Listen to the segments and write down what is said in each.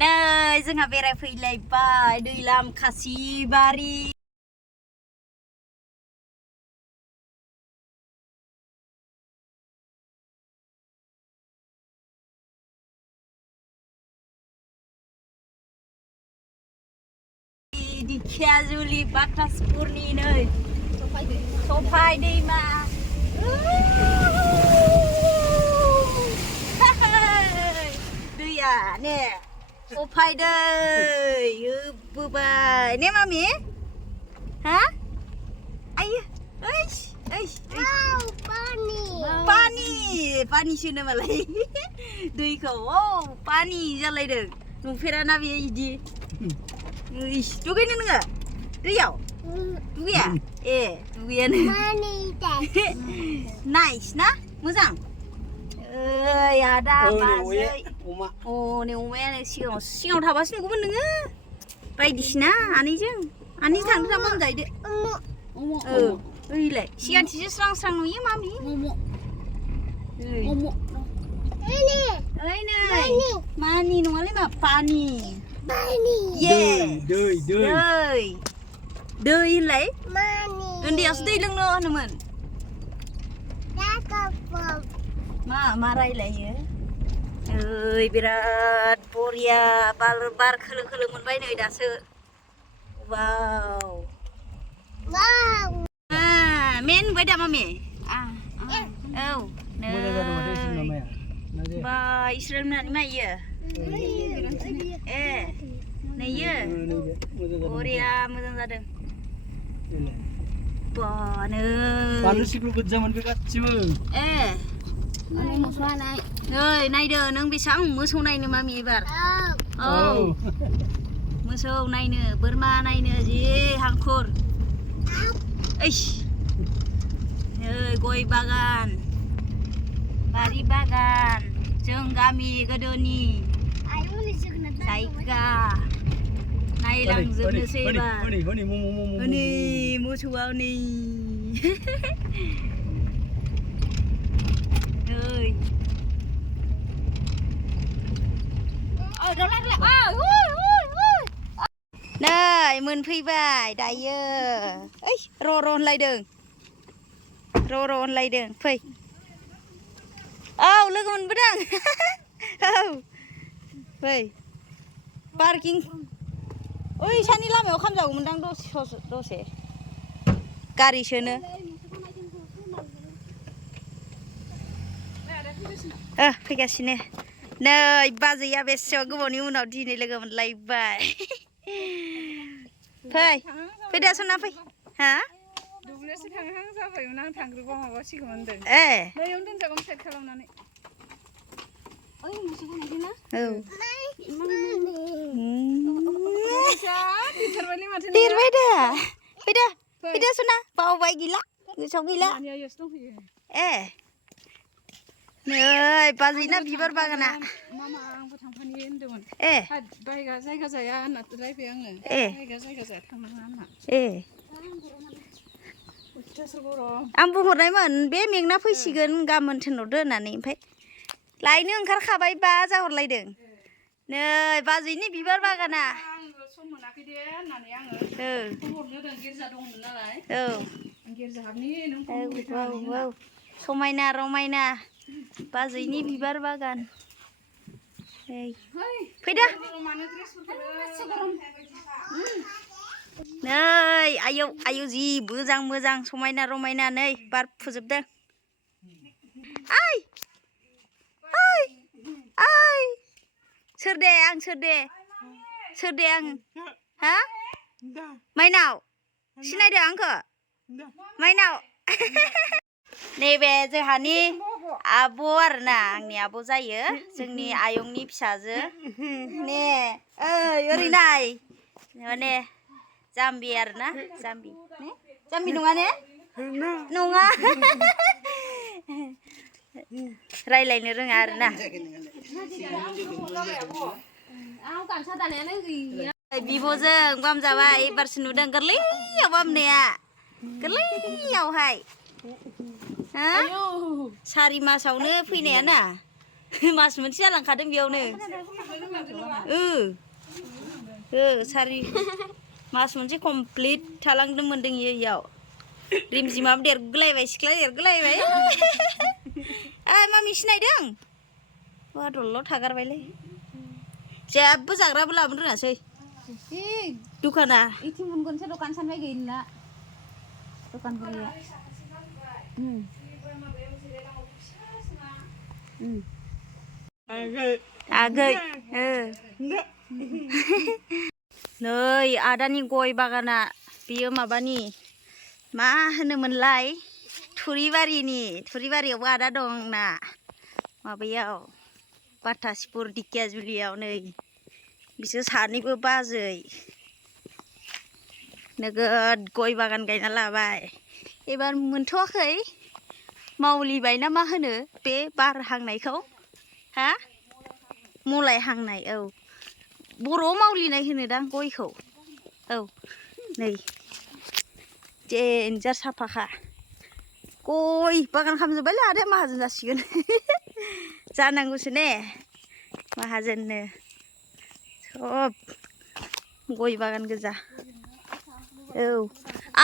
नै जोंहा बेरायफैलायबाय दैलाम खासिबारि दिखियाजुलि बाक्रासपुरनि नै सफाय दैमा दैया ने सफाय दै होबोबाय ने मामि हा आयो ओइस ओइस पानिसो मालाय दैखौ औ पानि जालायदों नुफेराना बेयो इदि इस दुगैनो नोङो दैयाव दुगैया ए दुगैयानो नाइस ना मोजां ओइ आदा बाजै अ नै अमायानो सिगाङाव थाबासो नुगौमोन नोङो बायदिसिना आनैजों थांनो थांबा जाहैदो औ ओइलाय सिगांथिसो स्रां स्रां नुयो मामि ओइ नै मानि नङालै मा पानि दै होनलाय उन्दैयावसो दै लोंनो होनोमोन मा रायलायो ओइ बिराद बरिया बार खोलो खोलो मोनबाय नै दासो वाव मेन नुबाय दा मामि औ नै बा इसोर होननानै मायो ए नैयो बरिया मोजां जादों बानो बानलु सिब्रु गोजामोन बे गासिबो ए नै नायदो नों बेसेबां मोसौ नायनो मामि एबार औ मोसौ नायनो बोरमा नायनो जि हांखुर ओइस नै गय बागान बारि बागान जों गामि गोदोनि जायगा नायलांजोबनोसै एबार हनै मोसौआ हनै नै मोनफैबाय दायो ओइ र' होनलायदों फै औ लोगो मोनबोदों औ फै पार्किं ओइ सानि लामायाव खामजागौमोनदां दसे गारि सोनो फैगासिनो नै बाजैया बेसेबां गोबावनि उनाव दिनै लोगो मोनलायबाय फैदो सना फै हा दुब्लियावसो थांहां जाबायमोन आं थांग्रोबा माबासिगौमोन होनदों ए नैयावनो दोनजागौमोन साइड खालामनानै ओइ मोसौखौ नायदोंना औ देरबाय दा फैदो सना बावबाय गैला गोसोआव गैला ए नै बाजैना बिबार बागाना मामा आंबो थांफानो होनदोंमोन ए बायगा जायगा जाया होनना रायबाय आङो ए जायगा जाया थांनाङा होनना ए आं बुंहरनायमोन बे मेंना फैसिगोन गाबोन थिनहरदो होननानै ओमफ्राय लायनो ओंखारखाबाय बा जाहरलायदों नै बाजैनि बिबार बागाना सम मोनाखै दे होननानै आङो फन हरनो होदों गिर्जा दंमोन नालाय औ गिर्जा हाबनि नों समायना रमायना बाजैनि बिबार बागान फैदो नै आयौ जि मोजां समायना रमायना नै बार फुजोबदों सोर दे आं हा माइनाव सिनायदों आंखौ माइनाव नैबे जोंहानि आब' आरोना आंनि आब' जायो जोंनि आयंनि फिसाजो ने ओरै नाय माने जाम्बि आरोना जाम्बि नङा ने नङा रायलायनो रोङा आरोना बिब'जों बाम जाबाय एबारसो नुदों गोरलैयाव बामनाया गोरलैयावहाय 4 मासावनो फैनाया ना मास मोनसे जालांखादों बेयावनो सारि मास मोनसे कमप्लिट थालांदों मोनदों इयाव रिमजिमाबो देरगुलायबाय सिख्ला देरगुलायबाय मामि सिनायदों वा दलल थागारबायलै जेबो जाग्राबो लाबोनो रोङासै दखाना mithimwngwnसो दखान सानबाय गैला दखान गैया आगै नै आदानि गय बागाना बियो माबानि मा होनोमोनलाय थुरिबारियावबो आदा दंना माबायाव बातासपुर दिकियाजुलियाव नै बिसोर सानैबो बाजै नोगोद गय बागान गायना लाबाय एबार मोनथ'वाखै मावलिबाय ना मा होनो बे बार हांनायखौ हा मलाय हांनाय बर'आव मावलिनाय होनोदां गयखौ नै देन्जार साफाखा गय बागान खालामजोब्बायलै आदाया माहाजोन जासिगोन जानांगौसो ने माहाजोननो सब गय बागान गोजा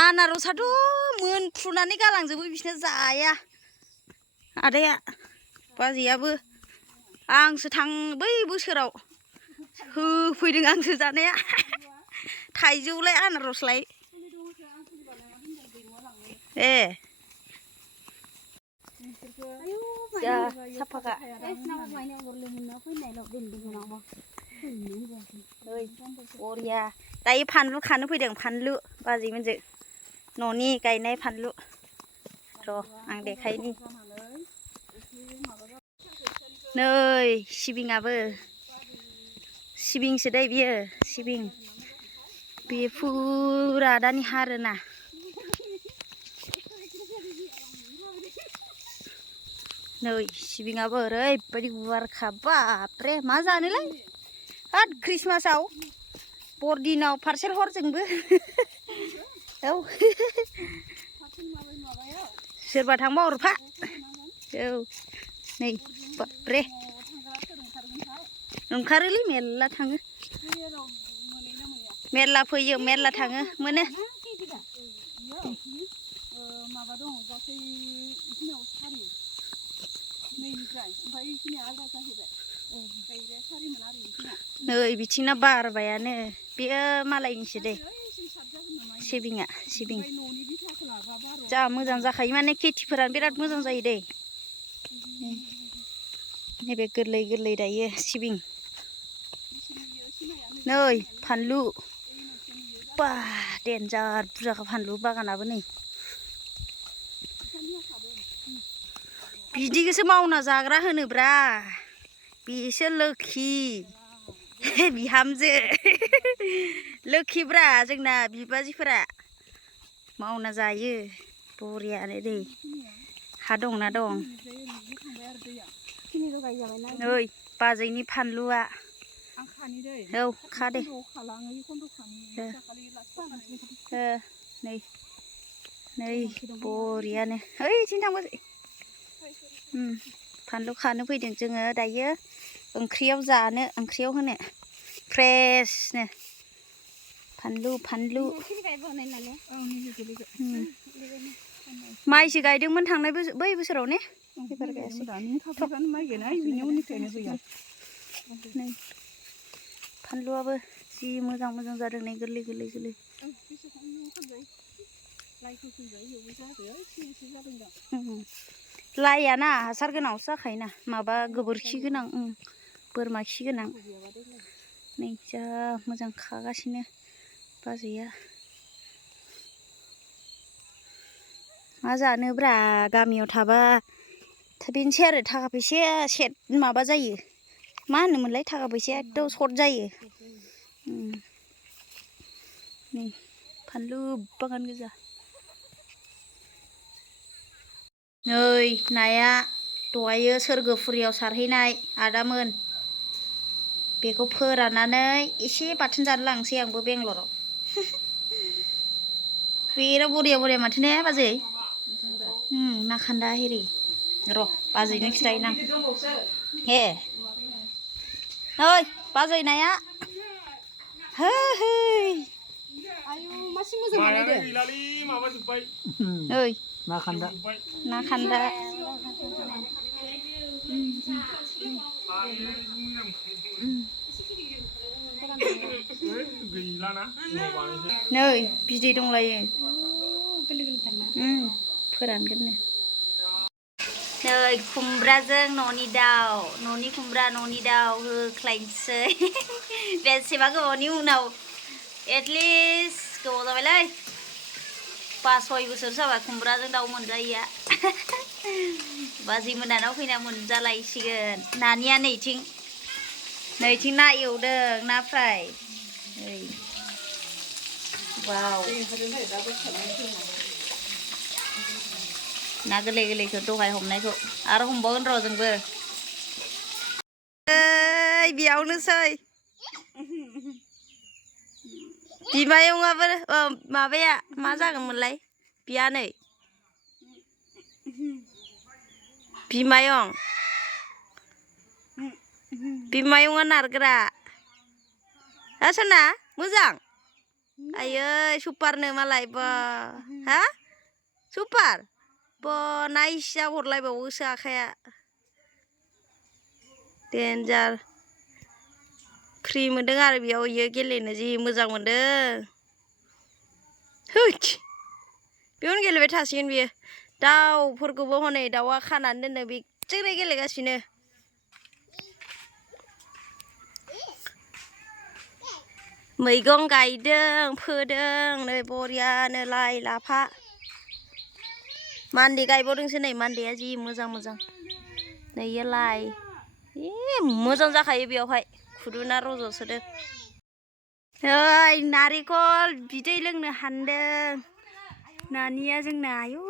आनारसाथ' मोनफ्रुनानै गालांजोबो बिसोरना जाया आदाया बाजैयाबो आंसो बै बोसोराव होफैदों आंसो जानाया थाइजौलाय आनारसलाय जा साफाखा बरिया दायो फानलु खानो फैदों फानलु बाजैमोनजों न'नि गायनाय फानलु र' आं देखायनि नै सिबिङाबो सिबिंसो दै बियो सिबिं बे फुरा आदानि हारोना नै सिबिङाबो ओरैबायदि गुवारखा बाबरे मा जानोलाय हाद ख्रिस्टमासाव बरदिनाव पार्सेल हरजोंबो सोरबा थांबा हरफा नै बाबरे ओंखारोलै मेरला थाङो मेरला फैयो मेरला थाङो मोनो नै बिथिंना बारबायानो बेयो मालायनिसो दे सिबिं जा मोजां जाखायो माने खेथिफोरानो बिराद मोजां जायो दे नैबे गोरलै गोरलै दायो सिबिं नै फानलु बा देन्जार बुरजाखा फानलु बागानाबो नै बिदिखौसो मावना जाग्रा होनोब्रा बेसो लोखि बिहामजो लोखिब्रा जोंना बिबाजिफोरा मावना जायो बरियानो दै हा दंना दं नै बाजैनि फानलुआ खा दे नै बरियानो ओइथिं थांबा फानलु खानो फैदों जोङो दायो ओंख्रियाव जानो ओंख्रियाव होनो फ्रेशनो फानलु माइसो गायदोंमोन थांनाय बै बोसोराव ने एबार गायासै नै फानलुआबो जि मोजां मोजां जादों नै गोरलै गोरलै गोरलै लाइयाना हासार गोनांसो जाखायोना माबा गोबोरखि गोनां बोरमा खि गोनां नै जा मोजां खागासिनो बाजैया मा जानोब्रा गामियाव थाबा बेनोसै आरो थाखा फैसाया सेट माबा जायो मा होनोमोनलाय थाखा फैसाया एकदम सर्ट जायो नै फानलु बागान गोजा नै नाया दहायो सोरगोफुरियाव सारहैनाय आदामोन बेखौ फोराननानै एसे बाथोन जानो लांसै आंबो बेंगलराव बिराद बरिया बरिया माथो ने बाजै ना खान्दा हेरि र' बाजैनो खिथाहैनां हे नै बाजैनाया हे आयु मासि मोजां बानायदो नै ना खान्दा ना खान्दा नै बिदै दंलायो फोरानगोननो नै खुमब्राजों न'नि दाउ न'नि खुमब्रा न'नि दाउ होख्लायनोसै बेसेबा गोबावनि उनाव एटलिस्ट गोबाव जाबायलै 5-6 बोसोर जाबाय खुमब्राजों दाउ मोनजायैया बाजै मोनानाव फैना मोनजालायसिगोन नानिया नैथिं ना एवदों ना फ्राय ओइ वाव ना गोरलै गोरलैखौ दहाय हमनायखौ आरो हमबावगोन र' जोंबो ओइ बेयावनोसै बिमायंआबो माबाया मा जागोनमोनलाय बियानै बिमायंआ नारग्रा सना मोजां आयै सुपारनो मालाय बा हा सुपार बा नायसिया हरलायबावोसो आखाया डेन्जार फ्रि मोनदों आरो बेयाव इयो गेलेनो जि मोजां मोनदों बेयावनो गेलेबाय थासिगोन बियो दाउफोरखौबो हनै दाउआ खानानै दोनदों बेजोंनो गेलेगासिनो मैगं गायदों फोदों नै बरियानो लाइ लाफा मान्दे गायबावदोंसो नै मान्देया जि मोजां नै इयो लाइ मोजां जाखायो बेयावहाय खुदुना रज'सोदो ओइ नारेंखल बिदै लोंनो हानदों नानिया जोंना आयु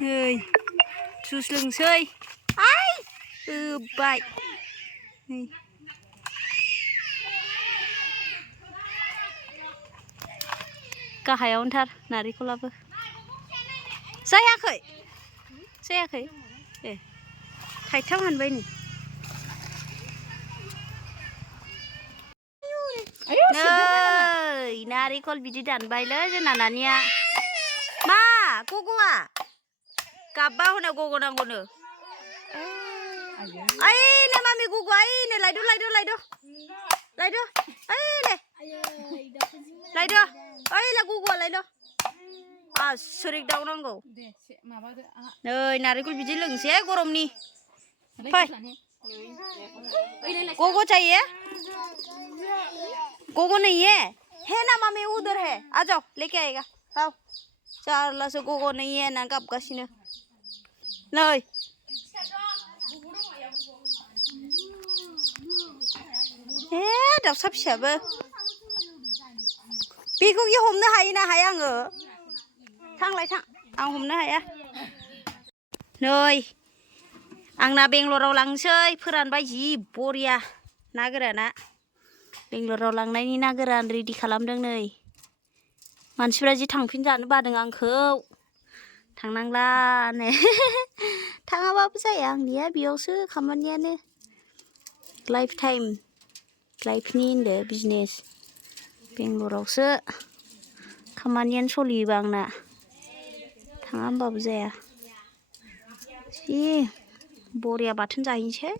नै जुस लोंसै आइ होबाय नै गाहायावनोथार नारेंखलाबो जायाखै ए थाइथाम हानबाय नै नारेंखल बिदि दानबायलै जोंना नानिया मा गग'आ गाबबा हनै गग' नांगौनो ओइनो मामि गग' ओइनो लायद' ओइनो लायद' ओइला गग'आ लायद' आसरिक दाउ नांगौ नै नारेंखल बिदि लोंसै गरमनि फै गग' चाहिए गगो नहीं है ना मम्मी उधर है आ जाओ लेके आएगा आओ चारला से गगो नहीं है ना गाबगासिनो नै दाउसा फिसाबो बेखौ हमनो हायोना हाया आङो थांलाय थां आं हमनो हाया नै आंना बेंगलराव लांसै फोरानबाय जि बरिया ना गोराना बेंगलराव लांनायनि ना गोरान रेडि खालामदों नै मानसिफ्रा जि थांफिन जानो बादों आंखौ थांनांलानो थाङाबाबो जाया आंनिया बेयावसो खामानियानो लाइफ टाइम लाइफनि होनदो बिजनेस बेंगलरावसो खामानियानो सोलियोबा आंना थाङा होनबाबो जाया जि बरिया बाथोन जाहैनोसै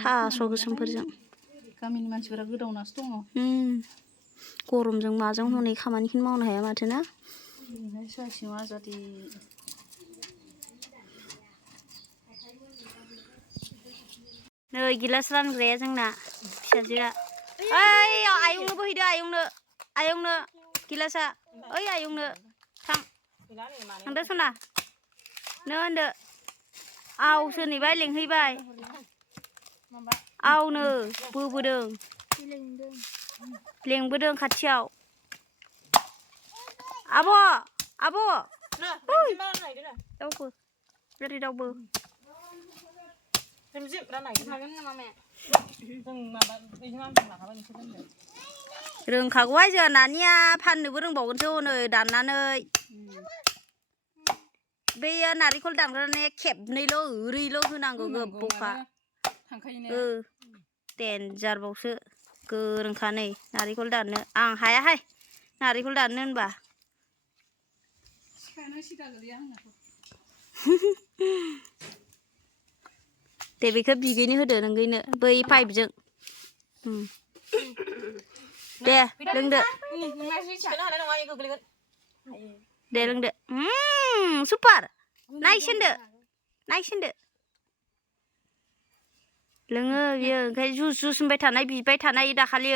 थास' गोसोमफोरजों गामिनि मानसिफोरा गोदावनासो दङ गरमजों माजों हनै खामानिखौनो मावनो हाया माथो ना सासिङाव आजादि नै गिलास रानग्राया जोंना फिसाजोआ ओइ आयंनोबो हैदो आयंनो गिलासा ओइ आयंनो थांदो सना नो होनदो आवसो नैबाय लेंहैबाय आवनो बोबोदों लेंबोदों खाथियाव आब' दाउबो ओरै दाउबो रोंखागौहाय जोंहा नानिया फाननोबो रोंबावगोनसो हनै दाननानै बेयो नारिखल दानग्राने खेबनैल' ओरैल' होनांगौ गोबौखा देन्जार बावसो गोरोंखा नै नारिखल दाननो आं हायाहाय नारिखल दाननो होनबा दे बेखौ बिगैनो होदो नोंगैनो बै पाइपजों दे लोंदो दे लोंदो सुपार नायसोनदो लोङो बियो ओंखाय जुस होनबाय थानाय बिबाय थानाय दाखालि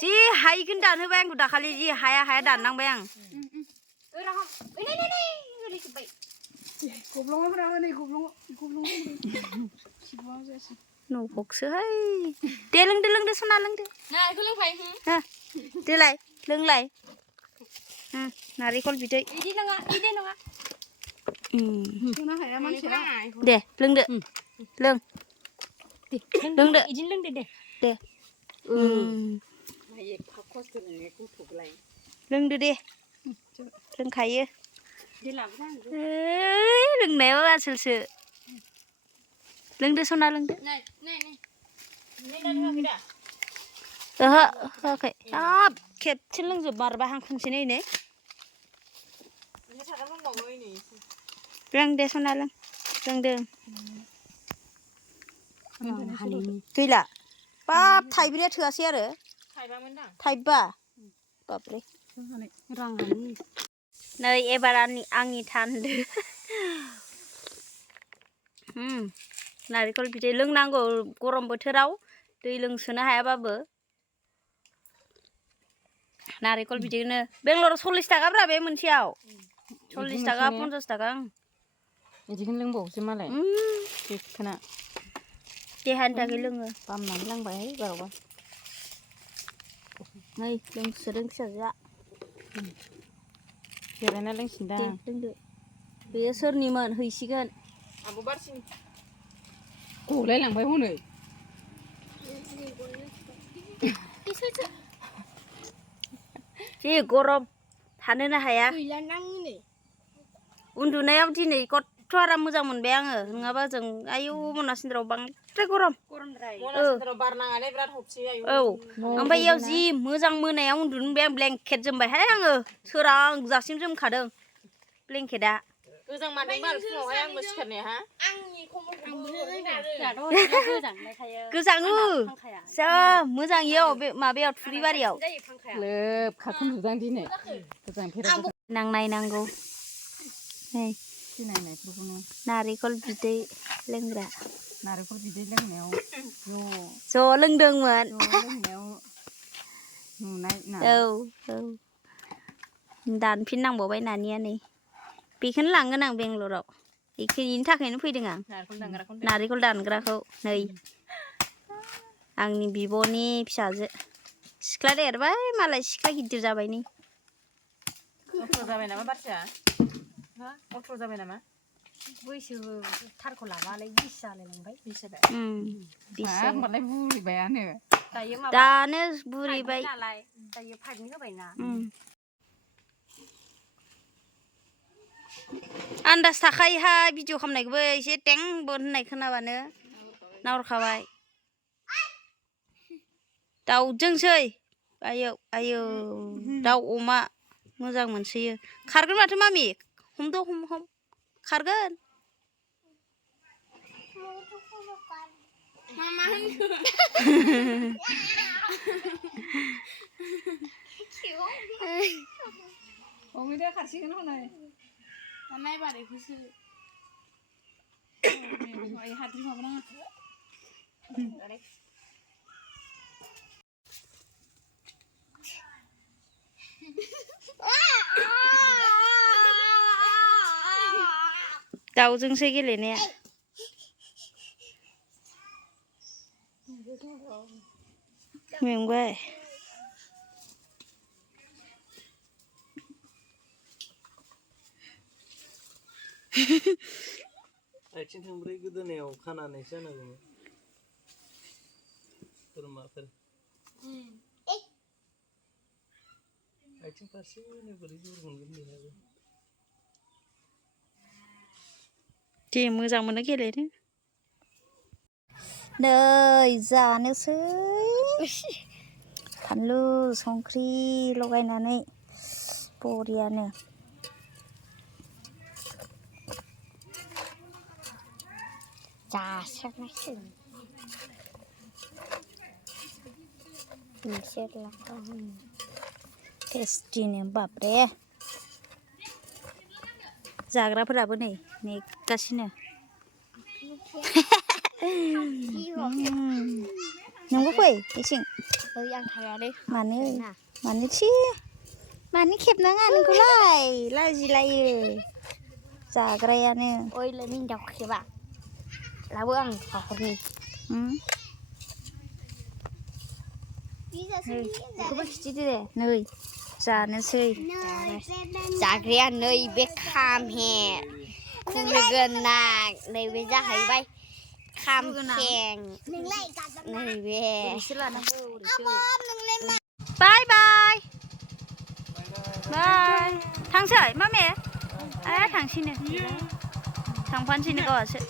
जि हायैखौनो दानहोबाय आंखौ दाखालि जि हाया दाननांबाय आं न'बकसोहाय दे लोंदो सना लोंदो देलाय लोंलाय नारिखल बिदै दे लोंदो लों लोंदो इदिनो लोंदो दे लोंदो दे लोंखायो लोंनायाव आसोलसो लोंदो सना लोंदो ओहो होआखै हाब खेबसे लोंजोबमारबा हां खनसे नै लों दे सना लोंदो गैला बाब थाइब्रैया थोआसै आरो थाइबा बाबरे नै एबार आंनि थान्दो नारिखल बिदै लोंनांगौ गरम बोथोराव दै लोंसोनो हायाबाबो नारिखल बिदैनो बेंगलराव 40 थाखाब्रा बे मोनसेयाव 40 थाखा 50 थाखा बिदिखौनो लोंबावोसो मालाय बेखौना देहानि थाखाय लोङो बामनानै लांबाय बारावबा नै लोंसोदों फिसाजोआ जिरायना लोंसिनदा लोंदो बेयो सोरनिमोन हैसिगोन आब' बारसिं गलाय लांबाय हनै जि गरम थानोनो हाया उन्दुनायाव दिनै कत आराम मोजां मोनबाय आङो नङाबा जों आयौ मनासिन्द्राव बांद्राय गरमद्राय औ ओमफ्राय इयाव जि मोजां मोनायाव उन्दुनो मोनबाय आं ब्लेंकेट जोमबायहाय आङो सोरांजासिम जोमखादों ब्लेंकेटआ गोजां मादोंबाल फुङावहाय आंबो सिखारनाया गोजाङो जा मोजां इयाव बे माबायाव थुरिबारियाव लोब खाखुम जुदां दिनै नायनांगौ नै नारिखल बिदै लोंग्रा नारेंखल बिदै लोंनायाव ज' लोंदोंमोन औ दानफिननांबावबाय नानिया नै बेखौनो लांगोन आं बेंगलराव बेनि थाखायनो फैदों आं नारिखल दानग्राखौ नै आंनि बिब'नि फिसाजो सिख्ला देरबाय मालाय सिख्ला गिदिर जाबाय नै 18 जाबाय नामा बारसिया 18 जाबाय नामा बैसो थारखौ लाबालाय 20 जालायलांबाय 20 जाबाय होमबालाय बुरिबायानो दानो बुरिबाय दायो 5नि होबायना आन्दाज थाखायोहाय भिडिअ खालामनायखौबो एसे टें बन होननाय खोनाबानो नाहरखाबाय दाउजोंसै आयौ दाउ अमा मोजां मोनसोयो खारगोन माथो मामि हमद' हम खारगोन अमिदा खारसिगोन हनै नायबारैखौसो हाद्रि माबानाङा दाउजोंसो गेलेनाया मेंबाय आथिं थोंब्रै गोदोनायाव खानानैसो जानांगौमोन बोरमाफोर आथिं फारसेनो बोरै जर मोनगोन बेहाबो दे मोजां मोनो गेलेनो नै जानोसै फानलु संख्रि लगायनानै बरियानो जासाबनायसै टेस्टिनो बाबरे जाग्राफोराबो नै नेगासिनो नोंबो फै इसिं आं थाङालै मानो खेबनाङा नोंखौलाय लाजिलायो जाग्रायानो ओइलाय मिन्दाव खेबा लाबो आं हाखरनि बेखौबो खिथिदो दे नै जानोसै जाग्राया नैबे खामहे खुनो गोनां नैबे जाहैबाय खामखें नैबे बाय बाय बाय थांसै मामे थांसैनो थांफानोसैनो गावहासो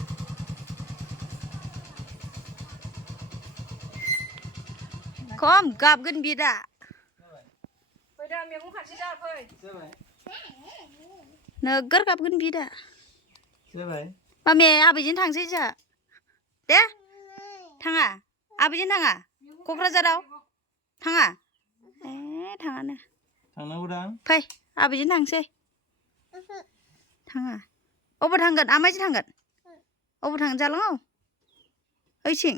खम गाबगोन बियो दा फैदा मैगं खानोसै जा फै नोगोर गाबगोन बियो दा जाबाय मामे आबैजों थांसै जोंहा दे थाङा आबैजों थाङा क'क्राझाराव थाङा थाङानो थांनांगौ दां फै आबैजों थांसै थाङा अबाव थांगोन आमाइजों थांगोन अबाव थांगोन जालाङाव ओइथिं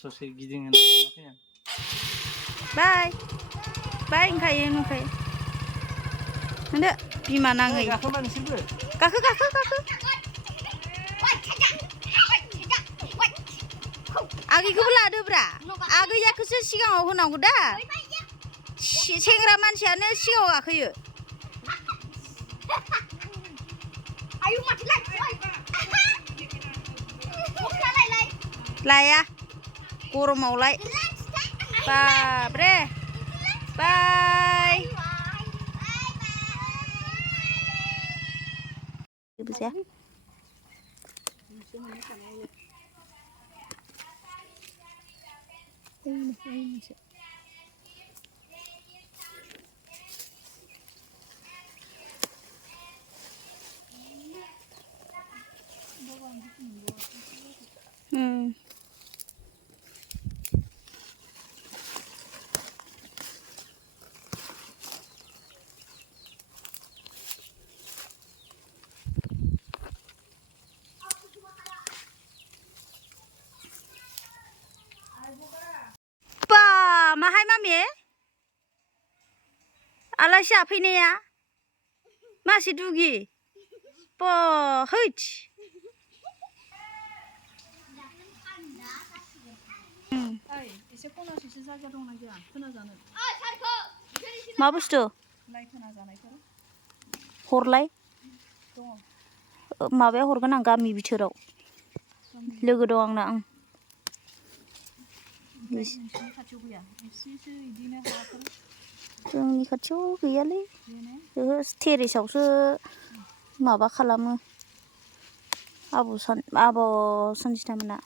ससे गिदिङो बाय बाय होनखायो नुखायो होनदो बिमा नाङै गाखोमा नोंसोरबो गाखो आगैखौबो लादोब्रा आगैयाखौसो सिगाङाव होनांगौ दा सेंग्रा मानसियानो सिगाङाव गाखोयो लाया गरमावलाय बाब्रे बाय माहाय मामे आलासि जाफैनाया मासे दुगि हैद एसे खनासेसो जायगा दंना गैया खोना जानो मा बुस्थु लाइ खोना जानायफोर हरलाय माबायाव हरगोन आं गामि बिथोराव लोगो दं आंना नोंसिनि खाथियाव गैया एसेसो बिदिनो हाफोर जोंनि खाथियाव गैयालै ओहो टेरेसावसो माबा खालामो आब' सन्जिता मोना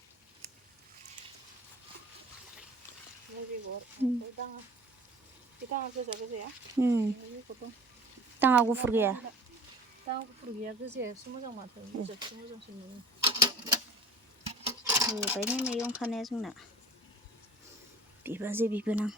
दाङा गोजा गोजाया दाङा गुफुर गैया दाङा गुफुर गैया गोजायासो मोजां माथो गोजाखौसो मोजांसिन मोनो होबायनो मैगं खानाया जोंना बिबाजै बिबोनां